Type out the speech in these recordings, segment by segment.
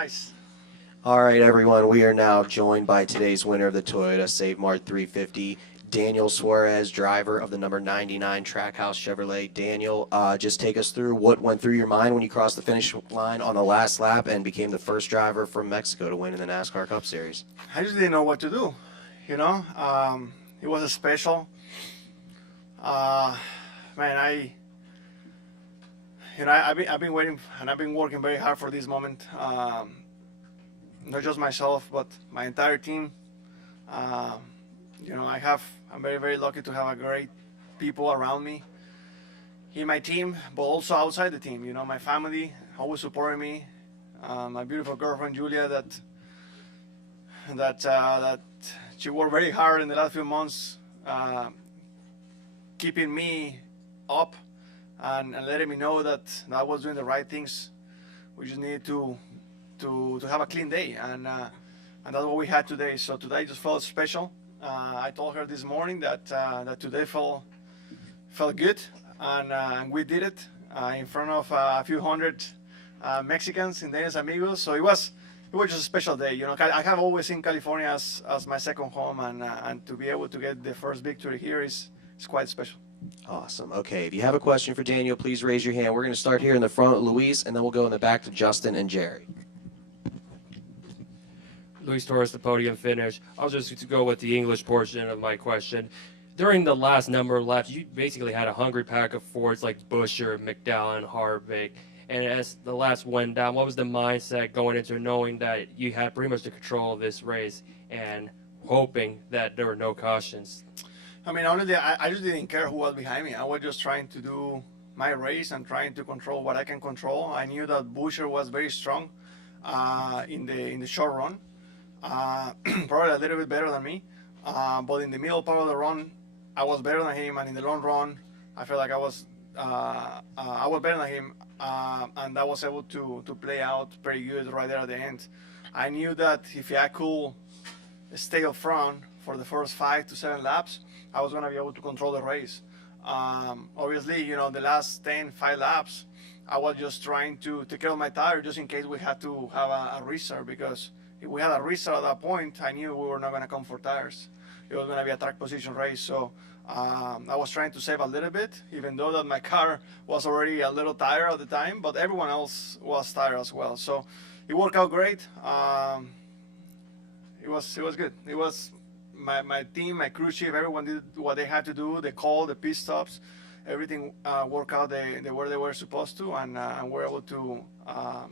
Nice. All right, everyone. We are now joined by today's winner of the Toyota Save Mart 350, Daniel Suarez, driver of the number 99 Trackhouse Chevrolet. Daniel, just take us through what went through your mind when you crossed the finish line on the last lap and became the first driver from Mexico to win in the NASCAR Cup Series. I just didn't know what to do. You know, it was a special. Uh, Man, I've been waiting and I've been working very hard for this moment. Not just myself, but my entire team. Um, I'm very, very lucky to have a great people around me in my team, but also outside the team. You know, my family always supporting me. My beautiful girlfriend Julia, that she worked very hard in the last few months, keeping me up and letting me know that I was doing the right things. We just needed to have a clean day, and that's what we had today. So today just felt special. I told her this morning that today felt good, and we did it in front of a few hundred Mexicans in Daniel's Amigos. So it was just a special day. You know, I have always seen California as my second home, and to be able to get the first victory here is quite special. Awesome. Okay, if you have a question for Daniel, please raise your hand. We're going to start here in the front with Luis, and then we'll go in the back to Justin and Jerry. Luis Torres, the podium finish. I'll just go with the English portion of my question. During the last number of laps, you basically had a hungry pack of Fords like Buescher, McDowell, Harvick. And as the laps went down, what was the mindset going into knowing that you had pretty much the control of this race and hoping that there were no cautions? I mean, honestly, I just didn't care who was behind me. I was just trying to do my race and trying to control what I can control. I knew that Buescher was very strong in the short run, probably a little bit better than me. But in the middle part of the run, I was better than him, and in the long run, I felt like I was better than him, and I was able to play out pretty good right there at the end. I knew that if I could stay up front for the first 5 to 7 laps, I was going to be able to control the race. Obviously, you know, the last 5 laps, I was just trying to take care of my tire just in case we had to have a restart, because if we had a restart at that point, I knew we were not going to come for tires. It was going to be a track position race. So I was trying to save a little bit, even though that my car was already a little tired at the time, but everyone else was tired as well. So it worked out great. It was good. It was my team, my crew chief, everyone did what they had to do. The call, the pit stops, everything worked out where they were supposed to, and we're able to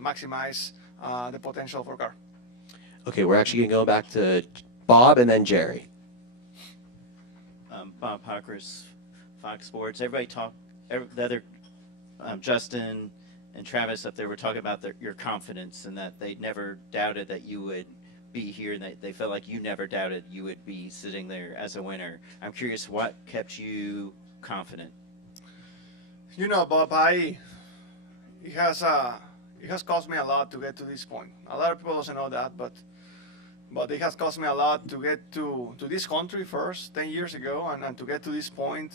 maximize the potential for car. Okay, we're actually going to go back to Bob and then Jerry. Bob Hockers, Fox Sports. The other Justin and Travis up there were talking about your confidence and that they never doubted that you would be here, and they felt like you never doubted you would be sitting there as a winner. I'm curious, what kept you confident? You know, Bob, it has cost me a lot to get to this point. A lot of people don't know that, but it has cost me a lot to get to this country first 10 years ago, and to get to this point,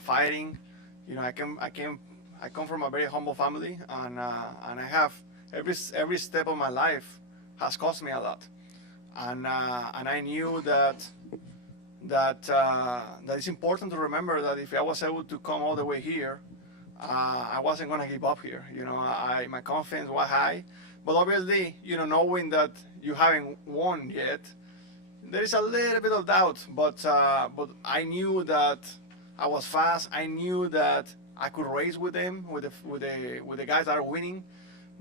fighting. You know, I come from a very humble family, and I have every step of my life has cost me a lot, and I knew that it's important to remember that if I was able to come all the way here, I wasn't going to give up here. You know, my confidence was high, but obviously, you know, knowing that you haven't won yet, there is a little bit of doubt. But I knew that I was fast. I knew that I could race with them, with the guys that are winning,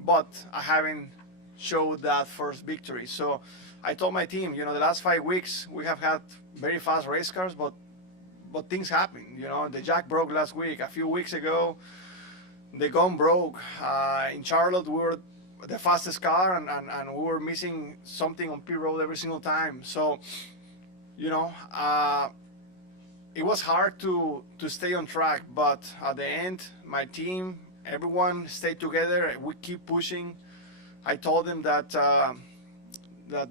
but I haven't showed that first victory. So I told my team, you know, the last 5 weeks we have had very fast race cars, but things happen. You know, the jack broke last week. A few weeks ago, the gun broke. In Charlotte, we were the fastest car, and we were missing something on pit road every single time. So, you know, it was hard to stay on track, but at the end, my team, everyone stayed together. We keep pushing. I told them that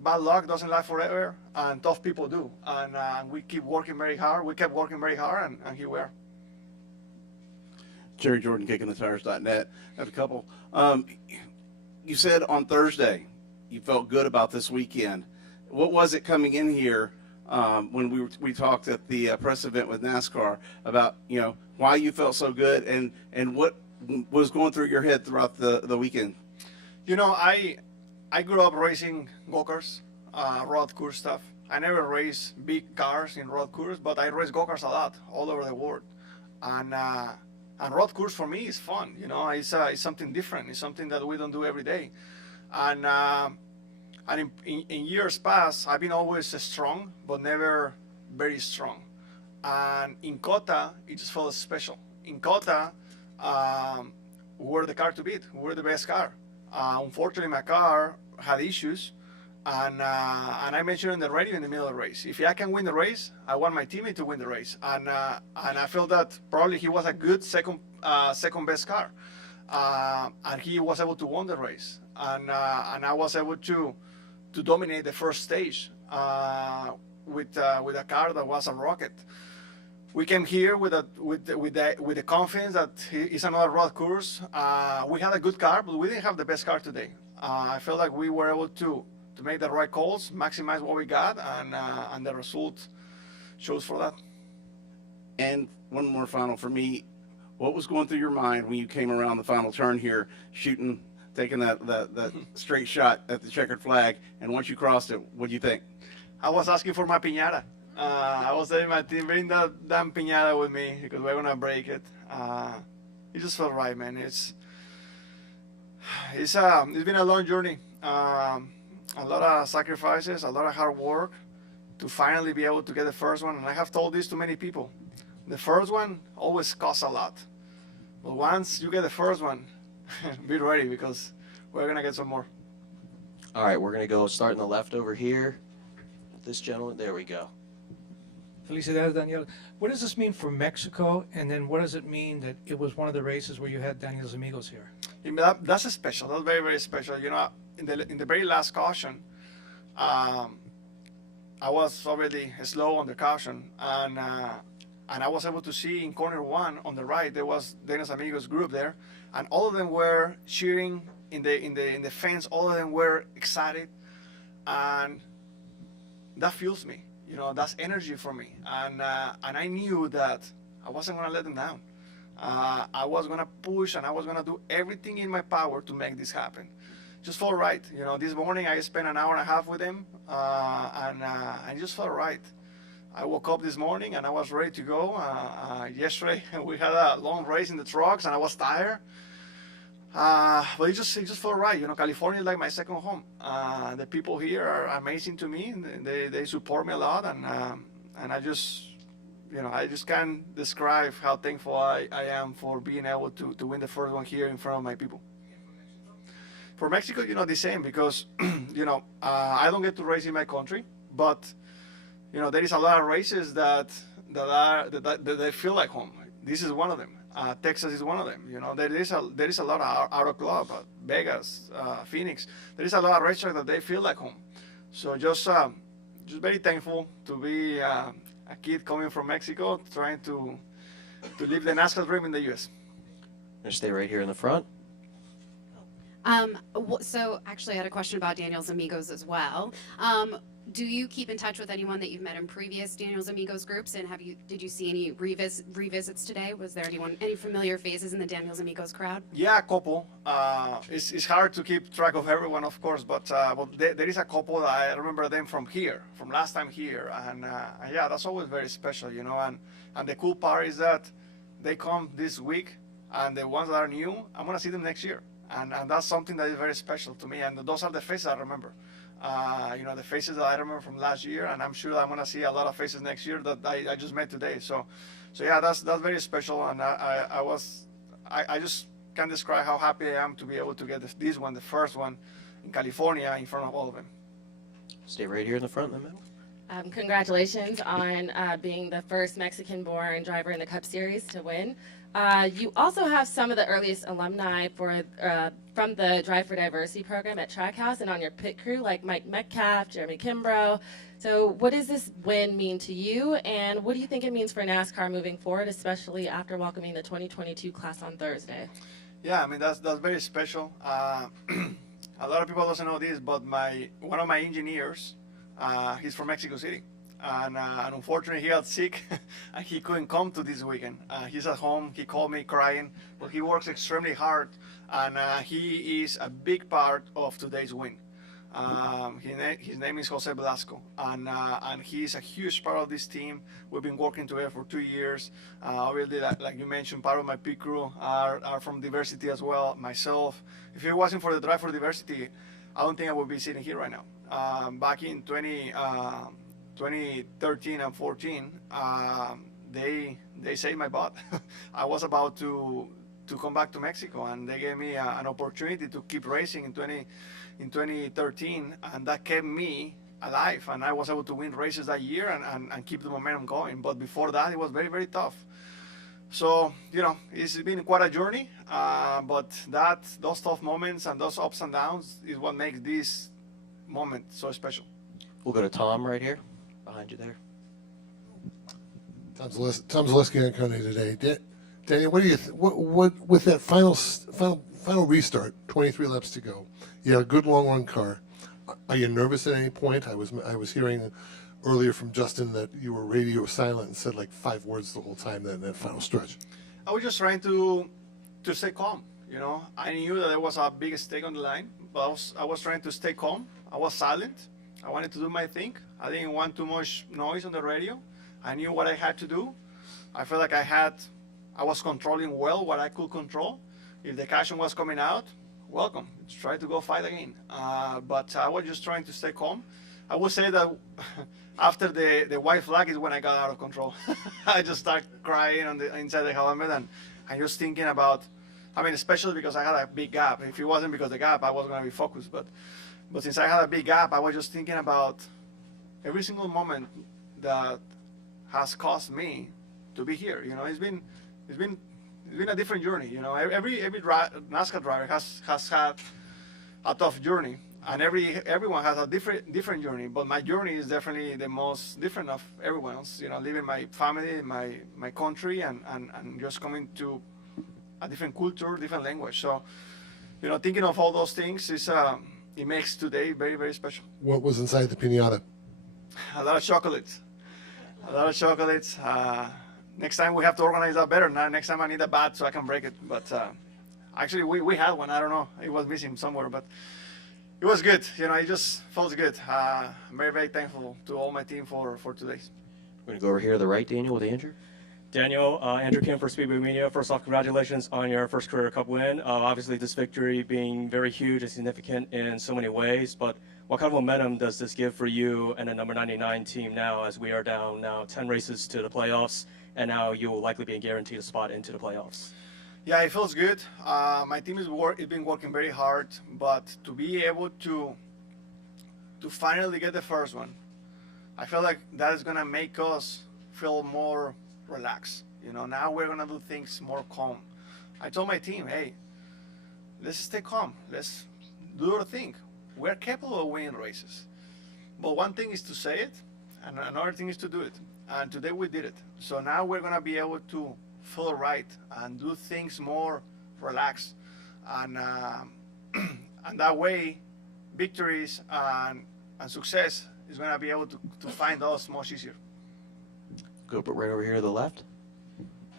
bad luck doesn't last forever, and tough people do. And we keep working very hard. We kept working very hard, and here we are. Jerry Jordan, KickingTheTires.net. I have a couple. You said on Thursday you felt good about this weekend. What was it coming in here when we talked at the press event with NASCAR about why you felt so good and what was going through your head throughout the weekend? I grew up racing go-karts, road course stuff. I never raced big cars in road course, but I race go-karts a lot all over the world. And road course for me is fun. It's something different. It's something that we don't do every day. And in years past, I've been always strong, but never very strong. And in Cota, it just felt special. In Cota, we were the car to beat. We were the best car. Unfortunately, my car had issues, and I mentioned in the radio in the middle of the race, if I can win the race, I want my teammate to win the race. And I felt that probably he was a good second best car, and he was able to win the race. And I was able to dominate the first stage with a car that was a rocket. We came here with the confidence that it's another road course. We had a good car, but we didn't have the best car today. I felt like we were able to make the right calls, maximize what we got, and the result shows for that. And one more final for me. What was going through your mind when you came around the final turn here, taking that straight shot at the checkered flag, and once you crossed it, what do you think? I was asking for my piñata. I was telling my team, bring that damn piñata with me because we're gonna break it. It just felt right, man. It's been a long journey, a lot of sacrifices, a lot of hard work to finally be able to get the first one. And I have told this to many people. The first one always costs a lot, but once you get the first one, be ready because we're gonna get some more. All right, we're gonna go start in the left over here. This gentleman, there we go. Felicidades, Daniel. What does this mean for Mexico? And then what does it mean that it was one of the races where you had Daniel's Amigos here? That's special. That's very, very special. In the very last caution, I was already slow on the caution, and I was able to see in corner one on the right there was Daniel's Amigos group there, and all of them were cheering in the fence. All of them were excited, and that fuels me. That's energy for me, and I knew that I wasn't gonna let them down. I was gonna push, and I was gonna do everything in my power to make this happen. Just felt right. This morning I spent an hour and a half with them, and I just felt right. I woke up this morning and I was ready to go. Yesterday we had a long race in the trucks, and I was tired. But it just felt right. California is like my second home. The people here are amazing to me. They support me a lot, and I just can't describe how thankful I am for being able to win the first one here in front of my people. For Mexico, the same, because I don't get to race in my country, but there is a lot of races that they feel like home. This is one of them. Texas is one of them. There is a lot of out of club, Vegas, Phoenix. There is a lot of racetracks that they feel like home. So just very thankful to be a kid coming from Mexico, trying to live the NASCAR dream in the U.S. I'm gonna stay right here in the front. So actually I had a question about Daniel's Amigos as well. Do you keep in touch with anyone that you've met in previous Daniel's Amigos groups, and did you see any revisits today? Was there any familiar faces in the Daniel's Amigos crowd? Yeah, a couple. It's hard to keep track of everyone, of course, but there is a couple that I remember them from last time here, and yeah, that's always very special, And the cool part is that they come this week, and the ones that are new, I'm gonna see them next year, and that's something that is very special to me. And those are the faces I remember. The faces that I remember from last year, and I'm sure I'm gonna see a lot of faces next year that I just met today. So yeah, that's very special, and I just can't describe how happy I am to be able to get this one, the first one in California, in front of all of them. Stay right here in the front, in the middle. Congratulations on being the first Mexican-born driver in the Cup Series to win. You also have some of the earliest alumni from the Drive for Diversity program at Trackhouse and on your pit crew, like Mike Metcalf, Jeremy Kimbrough. So what does this win mean to you, and what do you think it means for NASCAR moving forward, especially after welcoming the 2022 class on Thursday? Yeah, I mean, that's very special. A lot of people doesn't know this, but one of my engineers, he's from Mexico City, and unfortunately he got sick and he couldn't come to this weekend. He's at home. He called me crying, but he works extremely hard, and he is a big part of today's win. His name is Jose Velasco, and he's a huge part of this team. We've been working together for 2 years. Obviously, like you mentioned, part of my pit crew are from diversity as well. Myself, if it wasn't for the Drive for Diversity, I don't think I would be sitting here right now. Back in 2013 and 14, they saved my butt. I was about to come back to Mexico, and they gave me an opportunity to keep racing in 2013, and that kept me alive, and I was able to win races that year and keep the momentum going. But before that, it was very, very tough. So, it's been quite a journey, but those tough moments and those ups and downs is what makes this moment so special. We'll go to Tom right here, behind you there. Tom Zaleski on Coney today. Daniel, what do you what with that final restart? 23 laps to go. You had a good long run car. Are you nervous at any point? I was hearing earlier from Justin that you were radio silent and said like 5 words the whole time in that final stretch. I was just trying to stay calm. I knew that there was a big stake on the line, but I was trying to stay calm. I was silent. I wanted to do my thing. I didn't want too much noise on the radio. I knew what I had to do. I felt like I was controlling well what I could control. If the caution was coming out, welcome. Try to go fight again. But I was just trying to stay calm. I would say that after the white flag is when I got out of control. I just started crying inside the helmet and just thinking about, especially because I had a big gap. If it wasn't because of the gap, I wasn't going to be focused. But since I had a big gap, I was just thinking about every single moment that has caused me to be here. It's been a different journey. Every NASCAR driver has had a tough journey, and everyone has a different journey. But my journey is definitely the most different of everyone else. Leaving my family, my country, and just coming to a different culture, different language. So, thinking of all those things it makes today very, very special. What was inside the pinata? A lot of chocolates. Next time we have to organize that better. Now, next time I need a bat so I can break it. But actually, we had one. I don't know. It was missing somewhere, but it was good. It just felt good. I'm very, very thankful to all my team for today. We're going to go over here to the right, Daniel, with Andrew. Daniel, Andrew Kim for Speedway Media. First off, congratulations on your first career Cup win. Obviously, this victory being very huge and significant in so many ways, but what kind of momentum does this give for you and the number 99 team now, as we are down now 10 races to the playoffs, and now you will likely be guaranteed a spot into the playoffs? Yeah, it feels good. My team has been working very hard, but to be able to finally get the first one, I feel like that is gonna make us feel more relaxed. Now we're gonna do things more calm. I told my team, hey, let's stay calm. Let's do our thing. We're capable of winning races. But one thing is to say it, and another thing is to do it. And today we did it. So now we're gonna be able to feel right and do things more relaxed. And and that way, victories and success is gonna be able to find us much easier. Go right over here to the left.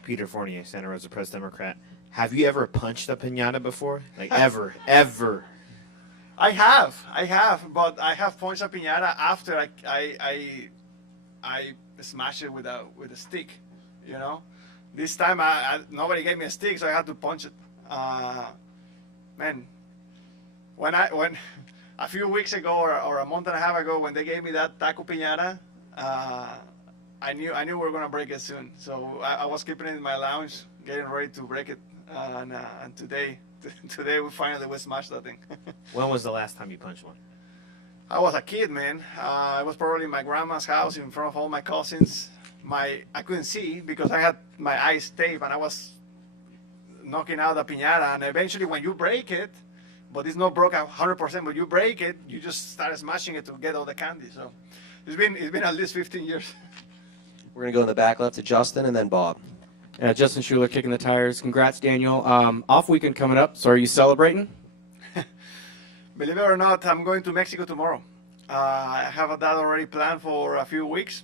Peter Fournier, Santa Rosa Press Democrat. Have you ever punched a pinata before? Like ever? I have, but I have punched a piñata after I smashed it with a stick. This time nobody gave me a stick, so I had to punch it. Man, when a few weeks ago or a month and a half ago when they gave me that taco piñata, I knew we were gonna break it soon. So I was keeping it in my lounge, getting ready to break it, and today we finally smashed that thing. When was the last time you punched one? I was a kid, man. I was probably in my grandma's house in front of all my cousins. I couldn't see because I had my eyes taped and I was knocking out the piñata. And eventually when you break it, but it's not broken 100%, but you break it, you just start smashing it to get all the candy. So it's been at least 15 years. We're going to go in the back left to Justin and then Bob. Justin Schuler, Kicking the Tires. Congrats, Daniel. Off weekend coming up, so are you celebrating? Believe it or not, I'm going to Mexico tomorrow. I have that already planned for a few weeks.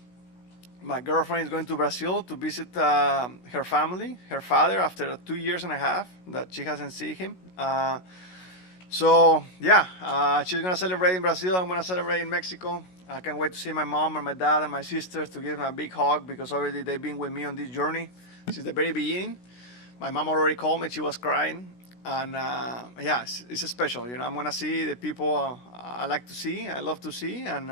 My girlfriend is going to Brazil to visit her family, her father, after 2 years and a half that she hasn't seen him. So yeah, she's gonna celebrate in Brazil. I'm gonna celebrate in Mexico. I can't wait to see my mom and my dad and my sisters, to give them a big hug, because already they've been with me on this journey since the very beginning. My mom already called me; she was crying, and yeah, it's special. You know, I'm gonna see the people I like to see, I love to see, and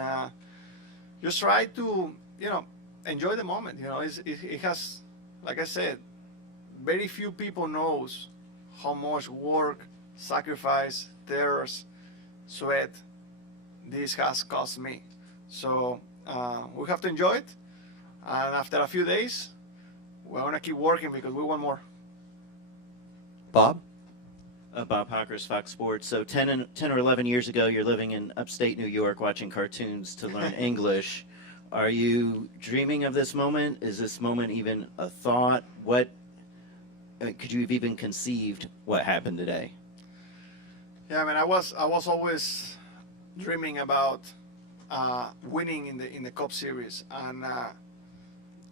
just try to, you know, enjoy the moment. You know, it has, like I said, very few people knows how much work, sacrifice, tears, sweat this has cost me. So we have to enjoy it, and after a few days, we're gonna keep working because we want more. Bob? Bob Hockers, Fox Sports. So 10 or 11 years ago, you're living in upstate New York watching cartoons to learn English. Are you dreaming of this moment? Is this moment even a thought? What could you have even conceived what happened today? Yeah, I mean, I was always dreaming about winning in the Cup Series, and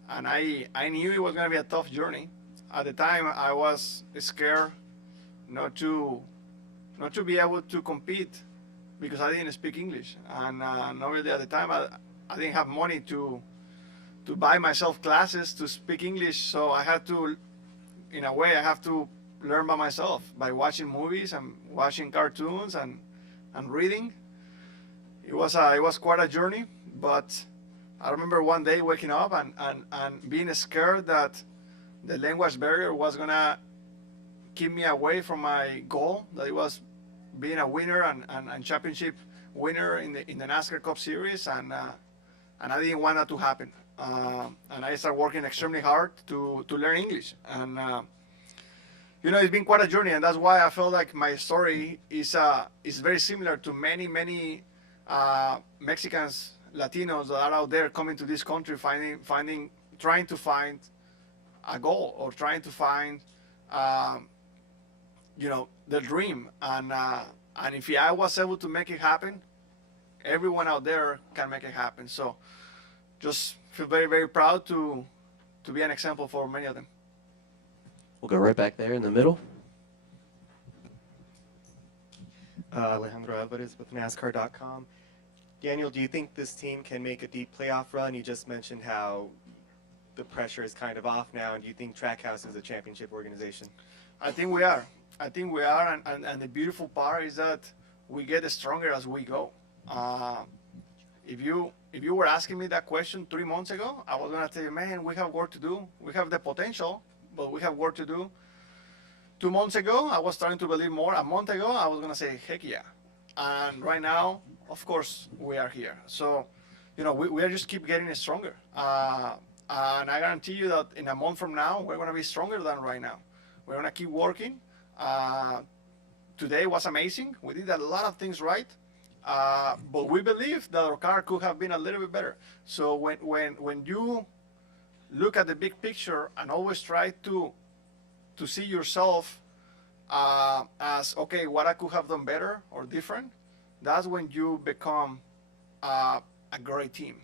I knew it was gonna be a tough journey. At the time, I was scared not to be able to compete because I didn't speak English, and not really at the time I didn't have money to buy myself classes to speak English, so I had to, in a way, I have to learn by myself, by watching movies and watching cartoons and reading. It was quite a journey, but I remember one day waking up and being scared that the language barrier was gonna keep me away from my goal, that it was being a winner and championship winner in the NASCAR Cup Series, and I didn't want that to happen. And I started working extremely hard to learn English, and you know, it's been quite a journey, and that's why I feel like my story is very similar to many Mexicans, Latinos that are out there coming to this country, trying to find a goal, or trying to find you know, the dream, and if I was able to make it happen, everyone out there can make it happen. So just feel very proud to be an example for many of them. We'll go right back there in the middle. Alejandro Alvarez with NASCAR.com. Daniel, do you think this team can make a deep playoff run? You just mentioned how the pressure is kind of off now, and do you think Trackhouse is a championship organization? I think we are. And the beautiful part is that we get stronger as we go. If you were asking me that question 3 months ago, I was gonna tell you, man, we have work to do. We have the potential, but we have work to do. 2 months ago, I was starting to believe more. A month ago, I was gonna say, heck yeah. And right now, of course, we are here. So, you know, we are just keep getting stronger. And I guarantee you that in a month from now, we're gonna be stronger than right now. We're gonna keep working. Today was amazing. We did a lot of things right. But we believe that our car could have been a little bit better. So when you look at the big picture and always try to see yourself as, okay, what I could have done better or different, that's when you become a great team.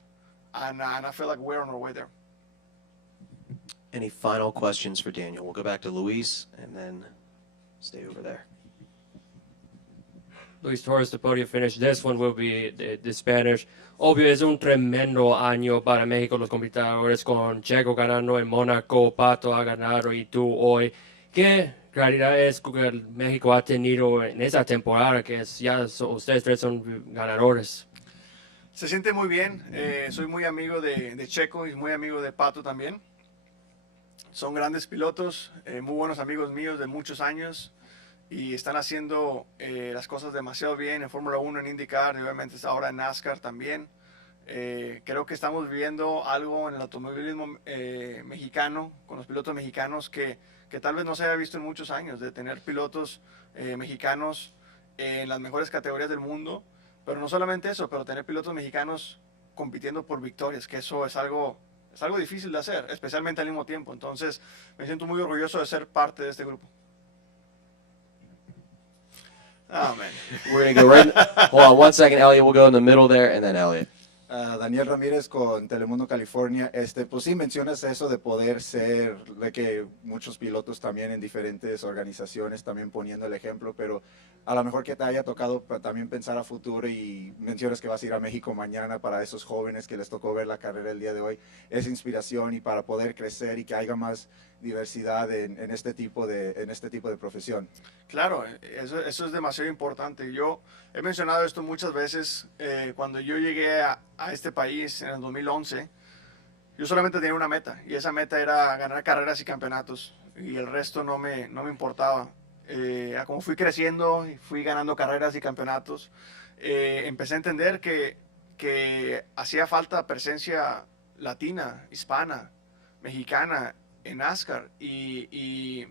And I feel like we're on our way there. Any final questions for Daniel? We'll go back to Luis and then stay over there. Luis Torres, the podium finish. This one will be the Spanish. Obvio, es un tremendo año para México, los competidores, con Checo ganando en Mónaco, Pato ha ganado y tú hoy. ¿Qué realidad es que México ha tenido en esa temporada, que es ya ustedes tres son ganadores? Se siente muy bien. Soy muy amigo de Checo y muy amigo de Pato también. Son grandes pilotos, muy buenos amigos míos de muchos años, y están haciendo las cosas demasiado bien en Fórmula 1, en IndyCar, y obviamente ahora en NASCAR también. Creo que estamos viviendo algo en el automovilismo mexicano, con los pilotos mexicanos, que tal vez no se haya visto en muchos años, de tener pilotos mexicanos en las mejores categorías del mundo, pero no solamente eso, pero tener pilotos mexicanos compitiendo por victorias, que eso es algo difícil de hacer, especialmente al mismo tiempo. Entonces me siento muy orgulloso de ser parte de este grupo. Oh, man. We're going to go right. Hold on one second, Elliot. We'll go in the middle there, and then Elliot. Daniel Ramírez con Telemundo California. Pues sí, mencionas eso de poder ser, de que muchos pilotos también en diferentes organizaciones también poniendo el ejemplo, pero a lo mejor que te haya tocado también pensar a futuro y mencionas que vas a ir a México mañana para esos jóvenes que les tocó ver la carrera el día de hoy, esa inspiración y para poder crecer y que haya más diversidad en este tipo de profesión. Claro, eso es demasiado importante. Yo he mencionado esto muchas veces. Cuando yo llegué a este país en el 2011, yo solamente tenía una meta, y esa meta era ganar carreras y campeonatos, y el resto no me importaba. Como fui creciendo y fui ganando carreras y campeonatos, empecé a entender que hacía falta presencia latina, hispana, mexicana en NASCAR, y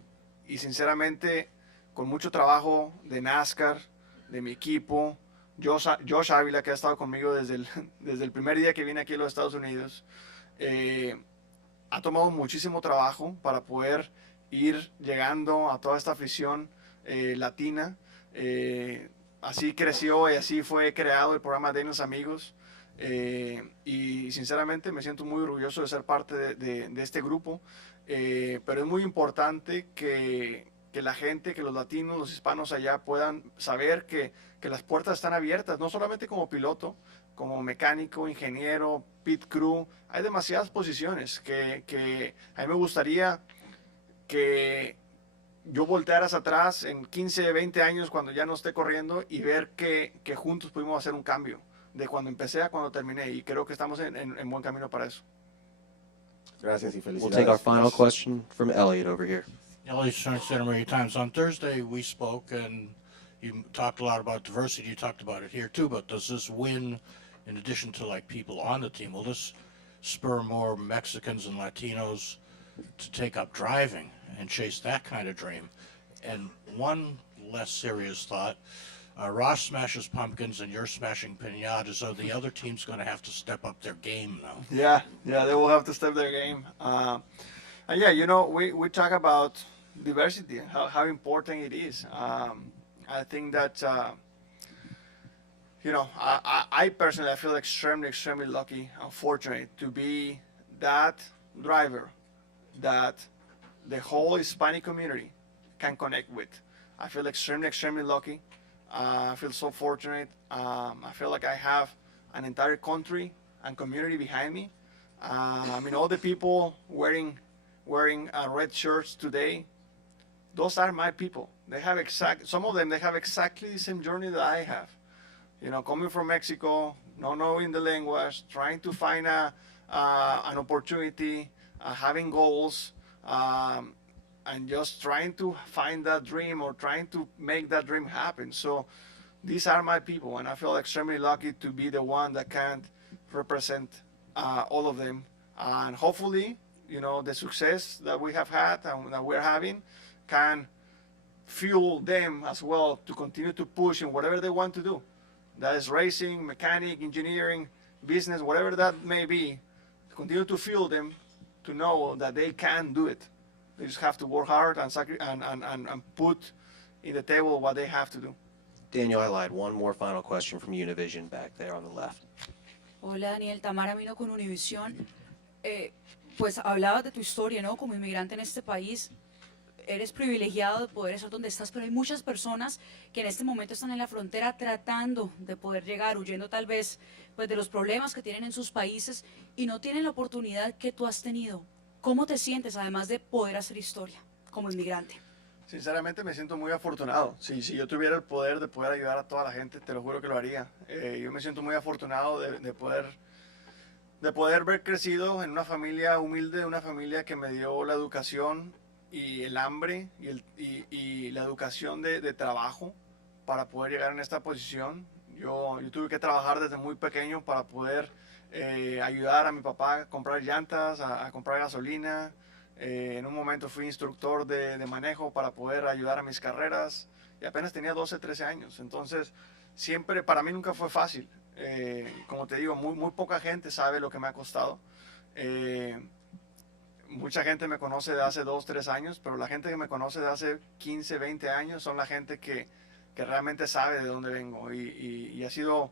sinceramente, con mucho trabajo de NASCAR, de mi equipo, Josh Ávila, que ha estado conmigo desde el primer día que vine aquí a los Estados Unidos, ha tomado muchísimo trabajo para poder ir llegando a toda esta afición latina. Así creció y así fue creado el programa Daniel's Amigos. Y sinceramente me siento muy orgulloso de ser parte de este grupo. Pero es muy importante que la gente, que los latinos, los hispanos allá puedan saber que las puertas están abiertas, no solamente como piloto, como mecánico, ingeniero, pit crew. Hay demasiadas posiciones que a mí me gustaría que yo voltearas atrás en 15, 20 años cuando ya no esté corriendo y ver que juntos pudimos hacer un cambio de cuando empecé a cuando terminé, y creo que estamos en buen camino para eso. Gracias y We'll felicidades. take our final question from Elliot over here. Elliot Stern, Santa Maria Times. On Thursday, we spoke, and you talked a lot about diversity. You talked about it here, too, but does this win, in addition to, like, people on the team, will this spur more Mexicans and Latinos to take up driving and chase that kind of dream? And one less serious thought, Ross smashes pumpkins and you're smashing pinatas. Are the other teams going to have to step up their game now? Yeah, they will have to step their game. And yeah, we talk about diversity, how important it is. I think that, I personally, I feel extremely, extremely lucky and fortunate to be that driver that the whole Hispanic community can connect with. I feel extremely, extremely lucky. I feel so fortunate. I feel like I have an entire country and community behind me. All the people wearing red shirts today, those are my people. Some of them, they have exactly the same journey that I have. Coming from Mexico, not knowing the language, trying to find an opportunity, having goals, and just trying to find that dream or trying to make that dream happen. So these are my people, and I feel extremely lucky to be the one that can represent all of them. And hopefully, the success that we have had and that we're having can fuel them as well to continue to push in whatever they want to do. That is racing, mechanic, engineering, business, whatever that may be. Continue to fuel them to know that they can do it. They just have to work hard and put in the table what they have to do. Daniel, I lied. One more final question from Univision back there on the left. Hola Daniel, Tamara Mino con Univisión. Pues hablabas de tu historia, ¿no? Como inmigrante en este país, eres privilegiado de poder estar donde estás, pero hay muchas personas que en este momento están en la frontera tratando de poder llegar, huyendo tal vez pues, de los problemas que tienen en sus países y no tienen la oportunidad que tú has tenido. ¿Cómo te sientes, además de poder hacer historia como inmigrante? Sinceramente me siento muy afortunado. Si yo tuviera el poder de poder ayudar a toda la gente, te lo juro que lo haría. Yo me siento muy afortunado de poder haber crecido en una familia humilde, una familia que me dio la educación y el hambre y la educación de trabajo para poder llegar en esta posición. Yo tuve que trabajar desde muy pequeño para poder ayudar a mi papá a comprar llantas, a comprar gasolina. En un momento fui instructor de manejo para poder ayudar a mis carreras y apenas tenía 12, 13 años. Entonces, siempre, para mí nunca fue fácil. Como te digo, muy poca gente sabe lo que me ha costado. Mucha gente me conoce de hace 2, 3 años, pero la gente que me conoce de hace 15, 20 años son la gente que que realmente sabe de dónde vengo y ha sido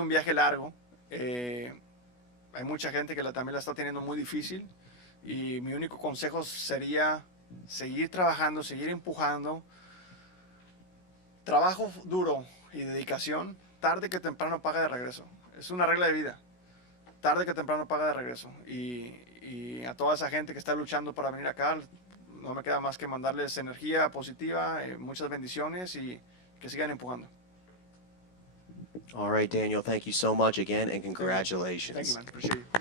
un viaje largo. Hay mucha gente que también la está teniendo muy difícil y mi único consejo sería seguir trabajando, seguir empujando. Trabajo duro y dedicación, tarde que temprano paga de regreso. Es una regla de vida. Tarde que temprano paga de regreso. Y a toda esa gente que está luchando para venir acá, no me queda más que mandarles energía positiva, muchas bendiciones y que sigan empujando. All right, Daniel, thank you so much again, and congratulations. Thank you, man. Appreciate it.